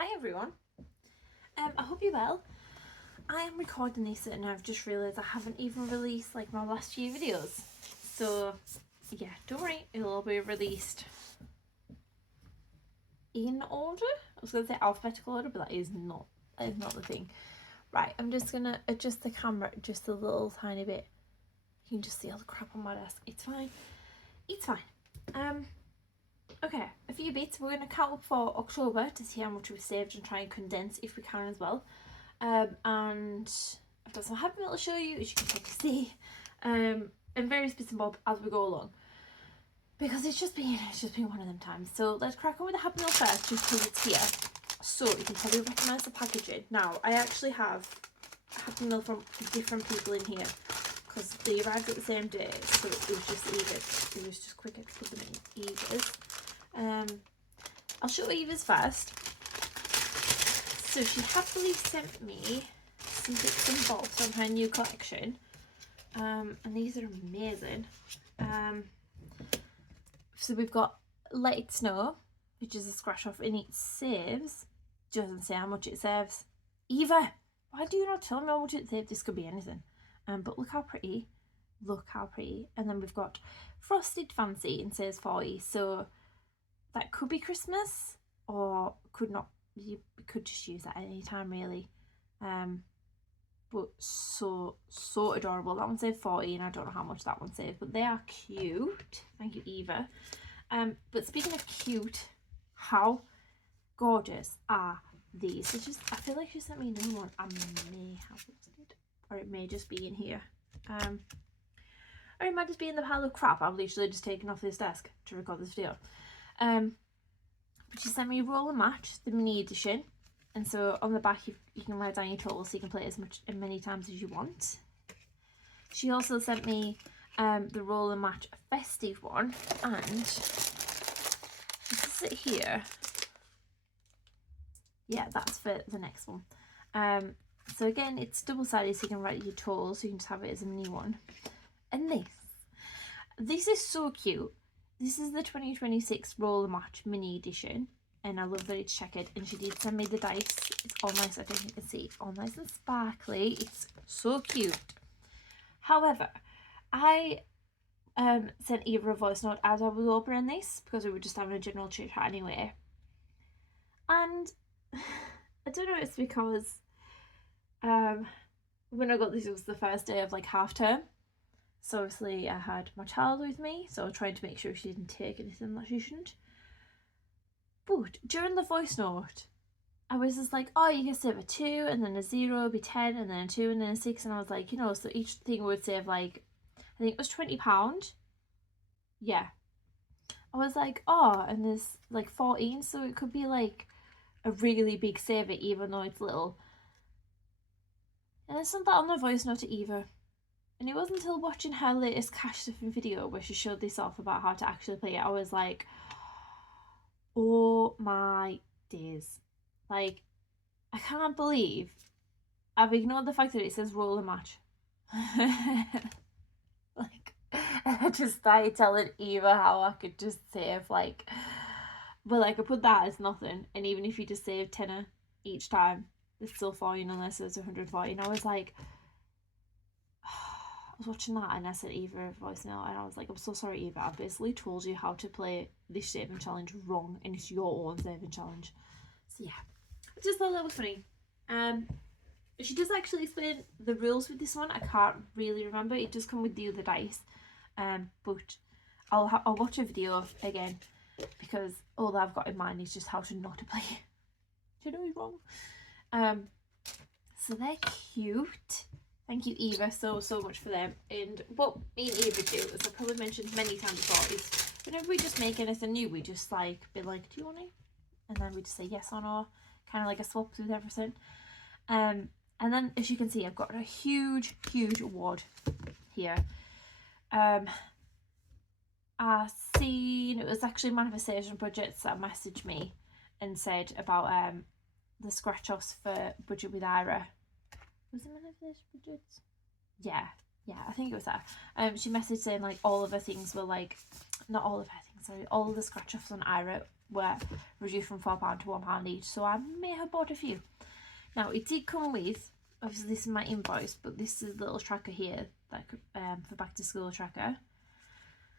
Hi everyone, I hope you're well. I am recording this and I've just realised I haven't even released like my last few videos. So yeah, don't worry, it'll all be released in order. I was going to say alphabetical order, but that is not the thing. Right, I'm just going to adjust the camera just a little tiny bit. You can just see all the crap on my desk. It's fine. It's fine. Okay, a few bits. We're going to count up for October to see how much we've saved and try and condense if we can as well. And I've got some Happy Meal to show you, as you can probably see, and various bits and bobs as we go along. Because it's just been one of them times. So let's crack on with the Happy Meal first, just because it's here. So you can probably recognise the packaging. Now, I actually have Happy Meal from different people in here, because they arrived at the same day, so it was just easier. It was just quicker to put them in Eva's. I'll show Eva's first. So she happily sent me some bits and bobs from her new collection, and these are amazing. So we've got Let It Snow, which is a scratch off, and it saves, doesn't say how much it saves. Eva, why do you not tell me how much it saves? This could be anything. But look how pretty. And then we've got Frosted Fancy and says 40, so that could be Christmas or could not. You could just use that at any time really. But so adorable. That one saved 40 and I don't know how much that one saved, but they are cute. Thank you, Eva. But speaking of cute, how gorgeous are these? I feel like she sent me a new one. I may have lost it, or it may just be in here. Or it might just be in the pile of crap I've literally just taken off this desk to record this video. But she sent me Roll and Match, the mini edition, and so on the back you can write down your total so you can play it as many times as you want. She also sent me the Roll and Match festive one, and this is it here. Yeah, that's for the next one. So again, it's double-sided so you can write your total, so you can just have it as a mini one. And this is so cute. This is the 2026 Roll and Match mini edition, and I love that it's checkered, and she did send me the dice. It's all nice, I don't think you can see, it's all nice and sparkly. It's so cute. However, I sent Eva a voice note as I was opening this, because we were just having a general chit chat anyway. And I don't know if it's because when I got this, it was the first day of like half term. So obviously I had my child with me, so I was trying to make sure she didn't take anything that she shouldn't. But during the voice note, I was just like, oh, you can save a 2 and then a 0 would be 10 and then a 2 and then a 6, and I was like, so each thing would save like, I think it was £20. Yeah. I was like, oh, and there's like 14, so it could be like a really big saver even though it's little. And I sent that on the voice note to Eva. And it wasn't until watching her latest cash stuffing video where she showed this off about how to actually play it, I was like, oh my days. Like, I can't believe I've ignored the fact that it says Roll and Match. Like, and I just started telling Eva how I could just save, like, well, I could put that as nothing, and even if you just save tenner each time, it's still 14 unless there's 140. And I was like, I was watching that and I sent Eva a voice note and I was like, I'm so sorry, Eva, I basically told you how to play this saving challenge wrong and it's your own saving challenge. So yeah, I just thought that was funny. She does actually explain the rules with this one. I can't really remember. It does come with the other dice, but I'll watch a video again because all I've got in mind is just how to not to play it. Do you know it's wrong? So they're cute. Thank you, Eva, so much for them. And what me and Eva do, as I probably mentioned many times before, is whenever we just make anything new, we just like be like, do you want it? And then we just say yes or no, kind of like a swap with everything. And then as you can see, I've got a huge wad here. I seen, it was actually Manifestation Budgets that messaged me and said about the scratch offs for Budget with Ira. Was it Manifestation Budgets? Yeah, Yeah, I think it was her. She messaged saying like all of her things were like, not all of her things, sorry, all of the scratch offs on Ira were reduced from £4 to £1 each. So I may have bought a few. Now it did come with, obviously this is my invoice, but this is the little tracker here, like for back to school tracker.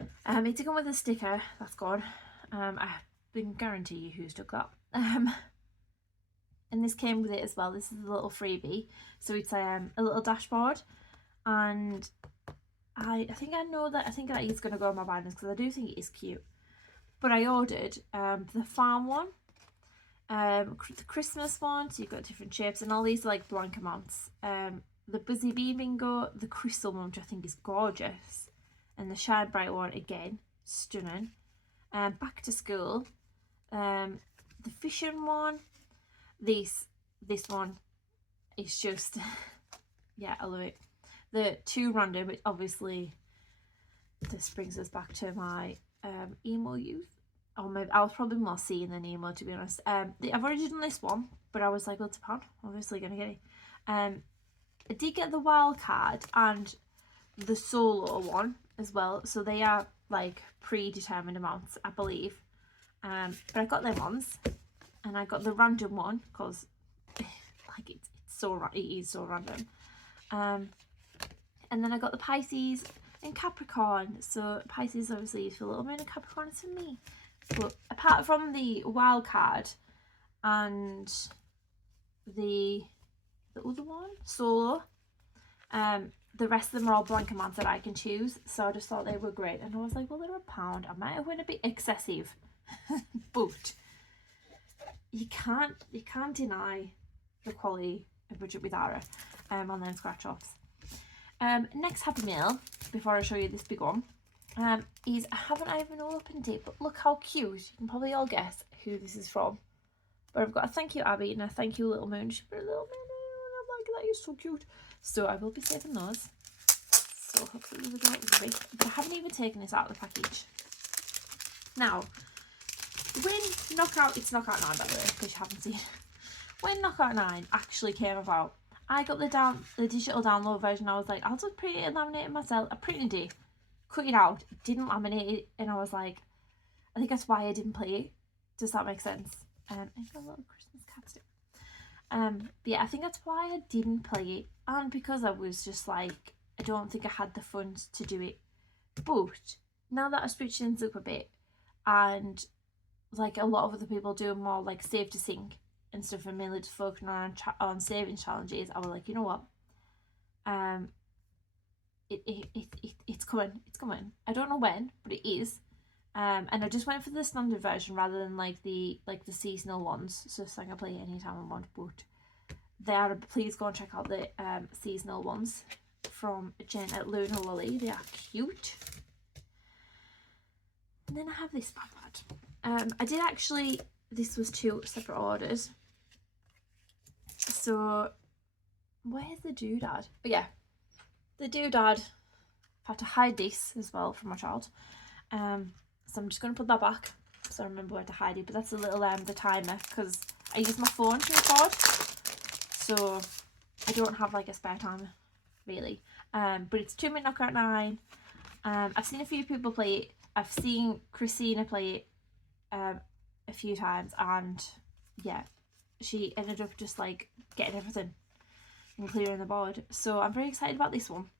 It did come with a sticker, that's gone. I can guarantee you who's took that. And this came with it as well. This is a little freebie. So it's a little dashboard, and I think that is going to go on my binders because I do think it is cute. But I ordered the farm one, the Christmas one, so you've got different shapes, and all these are like blank amounts. The Buzzy Bee Bingo, the crystal one, which I think is gorgeous, and the Shine Bright one, again, stunning. Back to school, the fishing one, this one is just, yeah, I love it. The two random, which obviously this brings us back to my emo youth. Or maybe I was probably more seeing than emo, to be honest. I've already done this one, but I was like, well, it's £1, obviously gonna get it. I did get the wild card and the solo one as well, so they are like predetermined amounts, I believe. But I got them ones, and I got the random one because like it is so random. And then I got the Pisces and Capricorn. So Pisces obviously is for little moon, and Capricorn is for me. But apart from the wild card and the other one, solo, the rest of them are all blank amounts that I can choose. So I just thought they were great, and I was like, well, they're £1. I might have went a bit excessive, but you can't deny the quality of Budget with Ara on them scratch offs. Next Happy Mail, before I show you this big one, is, I haven't even opened it, but look how cute. You can probably all guess who this is from. But I've got a thank you Abby and a thank you Little Moon. She put a little moon in, and I'm like, that is so cute. So I will be saving those. So hopefully we don't worry. But I haven't even taken this out of the package. Now, when Knockout, it's Knockout 9 by the way, because you haven't seen. When Knockout 9 actually came about, I got the digital download version. I was like, I'll just print it and laminate it myself. I printed it, cut it out, didn't laminate it, and I was like, I think that's why I didn't play it. Does that make sense? And got a little Christmas cat too. But yeah, I think that's why I didn't play it, and because I was just like, I don't think I had the funds to do it. But now that I switched things up a bit, and like a lot of other people doing more like save to sync and stuff, and mainly just focusing on saving challenges, I was like, you know what, it's coming. I don't know when, but it is. And I just went for the standard version rather than like the seasonal ones, so I can play it anytime I want. But they are, please go and check out the seasonal ones from Jen at Luna Lolly. They are cute. And then I have this bad. I did actually, this was 2 separate orders. So where's the doodad? But yeah, the doodad. I've had to hide this as well from my child. So I'm just going to put that back so I remember where to hide it. But that's a little the timer, because I use my phone to record, so I don't have like a spare timer really. But it's 2 Minute Knockout 9. I've seen a few people play it. I've seen Christina play it a few times, and yeah, she ended up just like getting everything and clearing the board. So I'm very excited about this one.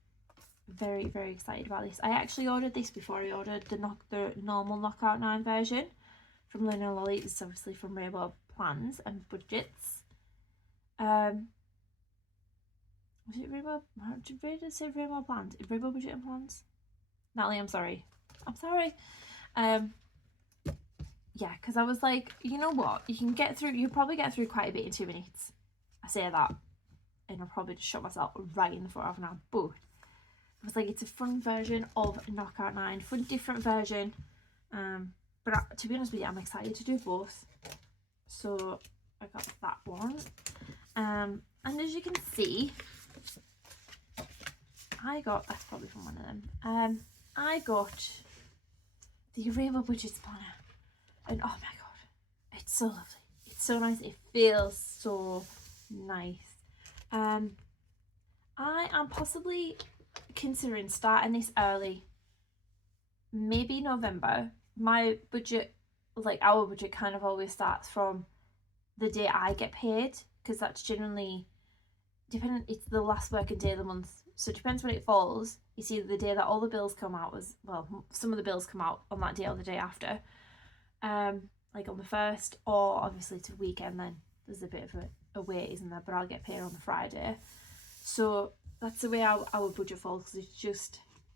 Very, very excited about this. I actually ordered this before I ordered the normal Knockout 9 version from Luna Lolly. It's obviously from Rainbow Plans and Budgets. Was it Rainbow? Did I say Rainbow Plans? Rainbow Budget and Plans? Natalie, I'm sorry. Yeah, because I was like, you know what? You'll probably get through quite a bit in 2 minutes. I say that, and I'll probably just shot myself right in the foot half an hour. But I was like, it's a fun version of Knockout 9, fun different version. But to be honest with you, I'm excited to do both. So I got that one. And as you can see, that's probably from one of them. I got the Rainbow Budgets planner. And oh my god, it's so lovely. It's so nice. It feels so nice. I am possibly considering starting this early, maybe November. My budget, like our budget, kind of always starts from the day I get paid, because that's generally dependent. It's the last working day of the month, so it depends when it falls. It's either the day that all the bills come out, as well, some of the bills come out on that day or the day after, like on the 1st, or obviously it's a weekend, then there's a bit of a wait, isn't there? But I'll get paid on the Friday, so that's the way our budget falls, because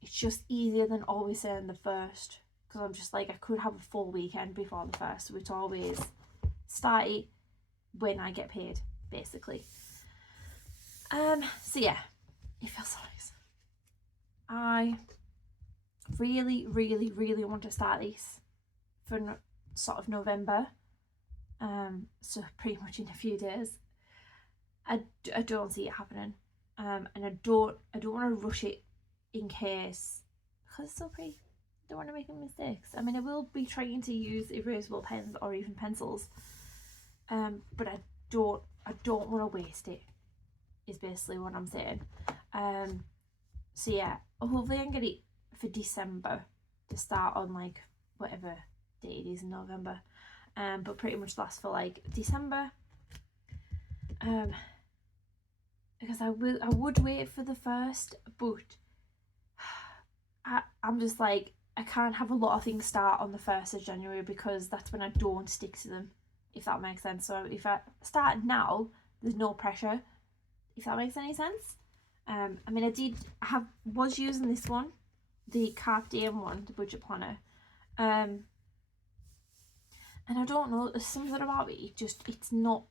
it's just easier than always saying the 1st, because I'm just like, I could have a full weekend before the 1st, so it's always started when I get paid, basically. So yeah, it feels nice. I really, really, really want to start this for sort of November. So pretty much in a few days. I don't see it happening. And I don't want to rush it in case, because it's so pretty. I don't want to make any mistakes. I mean, I will be trying to use erasable pens or even pencils. But I don't want to waste it, is basically what I'm saying. So yeah, hopefully I can get it for December to start on, like, whatever date it is in November. But pretty much lasts for like December. Because I would wait for the 1st, but I'm just like, I can't have a lot of things start on the 1st of January, because that's when I don't stick to them, if that makes sense. So if I start now, there's no pressure, if that makes any sense. I mean, I was using this one, the Carpe Diem one, the budget planner, and I don't know, there's something about it, it's not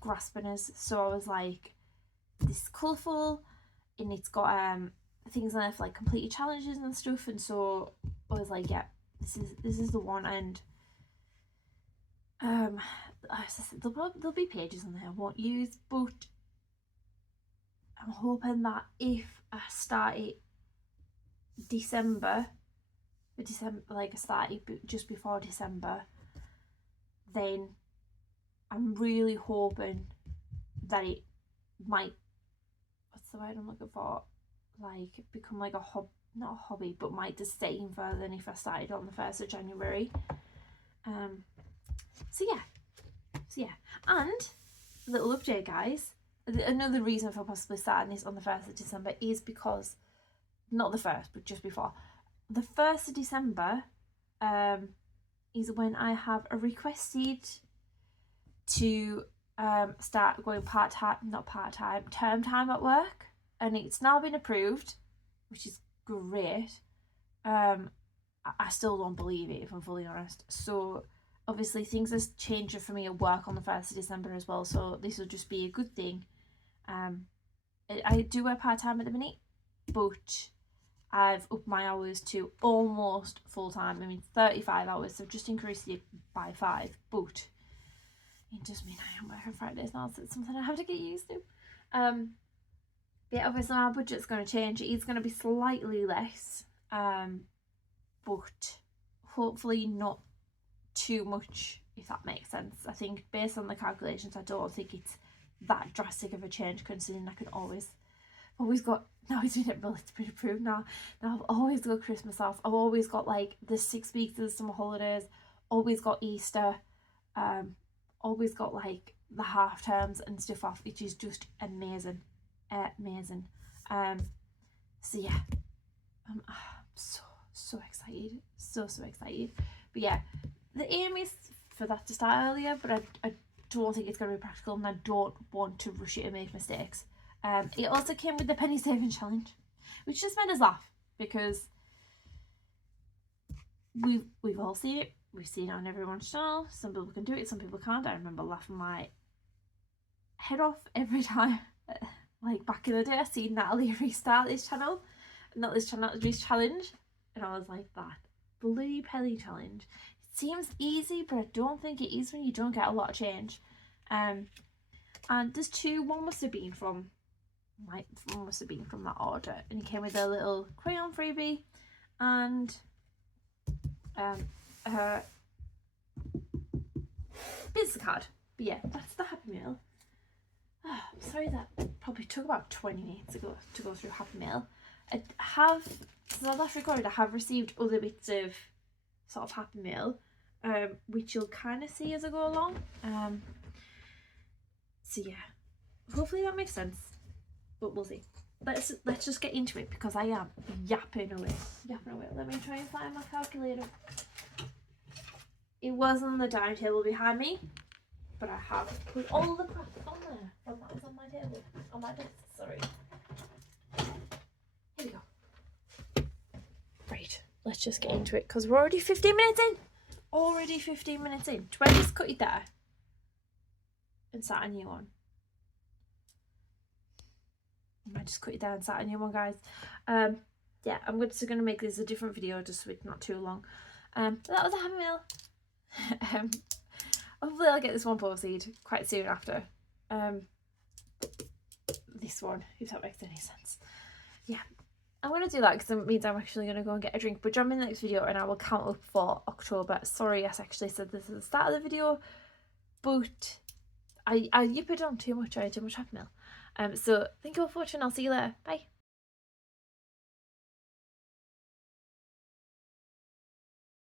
grasping us. So I was like, this is colourful, and it's got things on it for like completed challenges and stuff, and so I was like, yeah, this is the one. And as I said, there'll be pages on there I won't use, but I'm hoping that if I start it December, like I started just before December, then I'm really hoping that it might, what's the word I'm looking for, like become like not a hobby, but might sustain further than if I started on the 1st of January. So yeah, and little update, guys. Another reason for possibly starting this on the 1st of December is because, not the 1st, but just before. The 1st of December is when I have requested to start going term time at work, and it's now been approved, which is great. I still don't believe it, if I'm fully honest. So obviously things are changing for me at work on the 1st of December as well, so this will just be a good thing. I do work part-time at the minute, but I've upped my hours to almost full-time. I mean 35 hours, so I've just increased it by 5, but it does mean I am working Fridays now, so it's something I have to get used to. But obviously our budget's going to change. It is going to be slightly less, but hopefully not too much, if that makes sense. I think based on the calculations, I don't think it's that drastic of a change, considering I can always got, now it's been approved now I've always got Christmas off. I've always got like the 6 weeks of the summer holidays, always got Easter, always got like the half terms and stuff off, which is just amazing. So yeah, I'm so excited, so excited. But yeah, the aim is for that to start earlier, but I don't think it's going to be practical, and I don't want to rush it and make mistakes. It also came with the penny saving challenge, which just made us laugh, because we've all seen it. We've seen it on everyone's channel. Some people can do it, some people can't. I remember laughing my head off every time. Like back in the day, I seen Natalie restart this channel, this challenge, and I was like, that bloody penny challenge. It seems easy, but I don't think it is when you don't get a lot of change. And there's two. One must have been from that order, and it came with a little crayon freebie and business card. But yeah, that's the Happy Meal. Sorry that probably took about 20 minutes to go through Happy Meal. I have, since I last recorded, I have received other bits of sort of Happy Meal, which you'll kind of see as I go along. So yeah, hopefully that makes sense, but we'll see. Let's just get into it because I am yapping away. Let me try and find my calculator. It was on the dining table behind me, but I have put all the crap on there. Well, that was on my table, on my desk. Sorry. Here we go. Right, let's just get into it because we're already 15 minutes in. Already 15 minutes in. Do I just cut it there and start a new one? I might just cut it down and start a new one, guys. Yeah, I'm just gonna make this a different video just so it's not too long. But that was a Happy Meal. Hopefully I'll get this one posted quite soon after this one, if that makes any sense. Yeah, I'm gonna do that because it means I'm actually gonna go and get a drink. But join me in the next video and I will count up for October. Sorry, yes, I actually said this at the start of the video, but I yipped on too much. I had too much Happy Meal. So thank you all for watching. I'll see you later. Bye.